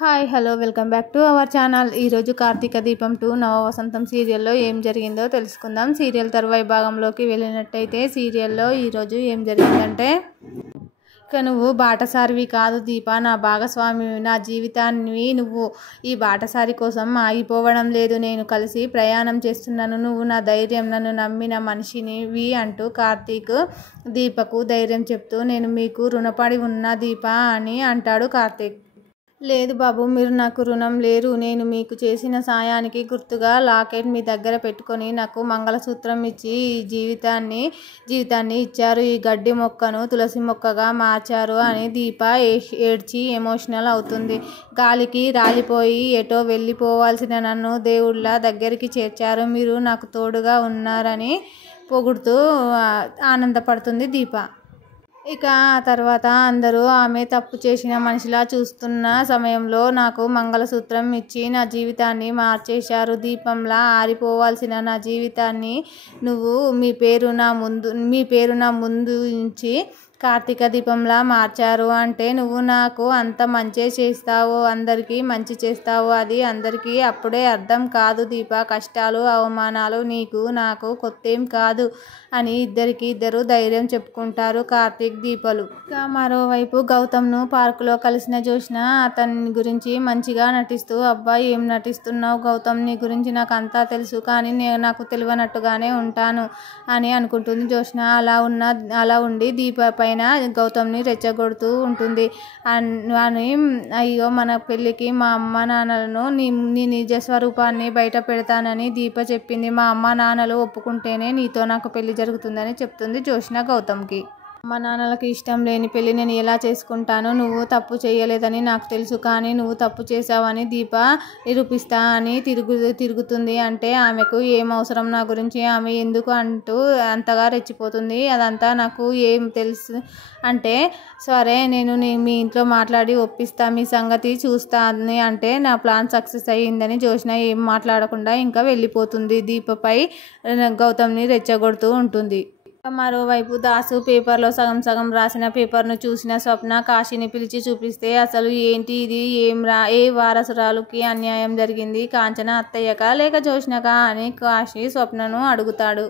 Hi hello welcome back to our channel. ఈరోజు కార్తీక దీపం 2 నవ వసంతం సీరియల్లో ఏం జరిగిందో తెలుసుకుందాం. సీరియల్ తర్వాయి భాగంలోకి వెళ్ళినట్టయితే సీరియల్లో ఈరోజు ఏం జరిగిందంటే, ఇక నువ్వు బాటసారివి కాదు దీప, నా భాగస్వామివి, నా జీవితాన్ని నువ్వు ఈ బాటసారి కోసం ఆగిపోవడం లేదు. నేను కలిసి ప్రయాణం చేస్తున్నాను. నువ్వు నా ధైర్యం, నన్ను నమ్మిన మనిషినివి అంటూ కార్తీక్ దీపకు ధైర్యం చెప్తూ, నేను మీకు రుణపడి ఉన్న దీప అని అంటాడు కార్తీక్. లేదు బాబు, మీరు నాకు రుణం లేరు. నేను మీకు చేసిన సాయానికి గుర్తుగా లాకెట్ మీ దగ్గర పెట్టుకొని నాకు మంగళసూత్రం ఇచ్చి ఈ జీవితాన్ని ఇచ్చారు. ఈ గడ్డి మొక్కను తులసి మొక్కగా మార్చారు అని దీప ఏడ్చి ఎమోషనల్ అవుతుంది. గాలికి రాలిపోయి ఎటో వెళ్ళిపోవాల్సిన నన్ను దేవుళ్ళ దగ్గరికి చేర్చారు. మీరు నాకు తోడుగా ఉన్నారని పొగుడుతూ ఆనందపడుతుంది దీప. ఇక ఆ తర్వాత అందరూ ఆమె తప్పు చేసిన మనిషిలా చూస్తున్న సమయంలో నాకు మంగళసూత్రం ఇచ్చి నా జీవితాన్ని మార్చేశారు. దీపంలా ఆరిపోవాల్సిన నా జీవితాన్ని నువ్వు మీ పేరు నా ముందు ఉంచి కార్తీక దీపంలా మార్చారు అంటే నువ్వు నాకు అంత మంచి చేస్తావు, అందరికీ మంచి చేస్తావు. అది అందరికీ అప్పుడే అర్థం కాదు దీప. కష్టాలు అవమానాలు నీకు నాకు కొత్తేం కాదు అని ఇద్దరు ధైర్యం చెప్పుకుంటారు కార్తీక్ దీపలు. ఇక మరోవైపు గౌతమ్ను పార్కులో కలిసిన జోష్న అతని గురించి మంచిగా నటిస్తూ, అబ్బా ఏం నటిస్తున్నావు గౌతమ్, నీ గురించి నాకు అంతా తెలుసు, కానీ నాకు తెలియనట్టుగానే ఉంటాను అని అనుకుంటుంది జోష్న. అలా ఉండి దీప పైన గౌతమ్ని రెచ్చగొడుతూ ఉంటుంది. అని అయ్యో మన పెళ్ళికి మా అమ్మ నాన్నలను నీ నిజ స్వరూపాన్ని బయట పెడతానని దీప చెప్పింది. మా అమ్మ నాన్నలు ఒప్పుకుంటేనే నీతో నాకు పెళ్లి జరుగుతుందని చెప్తుంది జోష్న గౌతమ్కి. అమ్మ నాన్నలకి ఇష్టం లేని పెళ్ళి నేను ఎలా చేసుకుంటాను? నువ్వు తప్పు చేయలేదని నాకు తెలుసు, కానీ నువ్వు తప్పు చేశావని దీప నిరూపిస్తా అని తిరుగుతుంది. అంటే ఆమెకు ఏం అవసరం నా గురించి, ఆమె ఎందుకు అంటూ అంతగా రెచ్చిపోతుంది. అదంతా నాకు ఏం తెలుసు అంటే, సరే నేను మీ ఇంట్లో మాట్లాడి ఒప్పిస్తా, మీ సంగతి చూస్తాను అంటే నా ప్లాన్ సక్సెస్ అయ్యిందని జోష్న ఏం మాట్లాడకుండా ఇంకా వెళ్ళిపోతుంది. దీపపై గౌతమ్ని రెచ్చగొడుతూ ఉంటుంది. మరోవైపు దాసు పేపర్లో సగం రాసిన పేపర్ను చూసిన స్వప్న కాశీని పిలిచి చూపిస్తే, అసలు ఏంటి ఇది, ఏ వారసురాలుకి అన్యాయం జరిగింది, కాంచన అత్తయ్యకా లేక జోష్నకా అని కాశీ స్వప్నను అడుగుతాడు.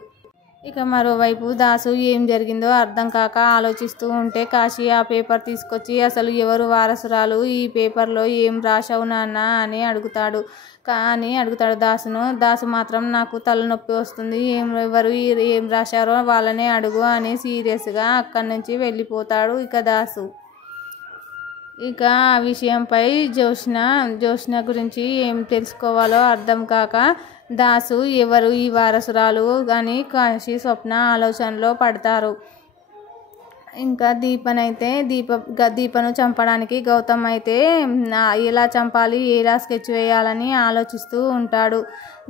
ఇక మరోవైపు దాసు ఏం జరిగిందో అర్థం కాక ఆలోచిస్తూ ఉంటే కాశీ ఆ పేపర్ తీసుకొచ్చి, అసలు ఎవరు వారసురాలు, ఈ పేపర్లో ఏం రాశావు నాన్న అని అడుగుతాడు దాసును. దాసు మాత్రం నాకు తలనొప్పి వస్తుంది, ఎవరు ఏం రాశారో వాళ్ళనే అడుగు అని సీరియస్గా అక్కడి నుంచి వెళ్ళిపోతాడు ఇక దాసు. ఇక ఆ విషయంపై జోష్న గురించి ఏం తెలుసుకోవాలో అర్థం కాక దాసు ఎవరు ఈ వారసురాలు అని కాశీ స్వప్న ఆలోచనలో పడతారు. ఇంకా దీపను చంపడానికి గౌతమ్ అయితే ఎలా చంపాలి, ఎలా స్కెచ్ వేయాలని ఆలోచిస్తూ ఉంటాడు.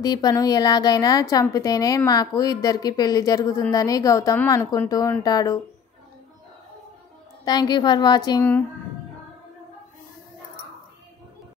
దీపను ఎలాగైనా చంపితేనే మాకు ఇద్దరికి పెళ్లి జరుగుతుందని గౌతమ్ అనుకుంటూ ఉంటాడు. Thank you for watching.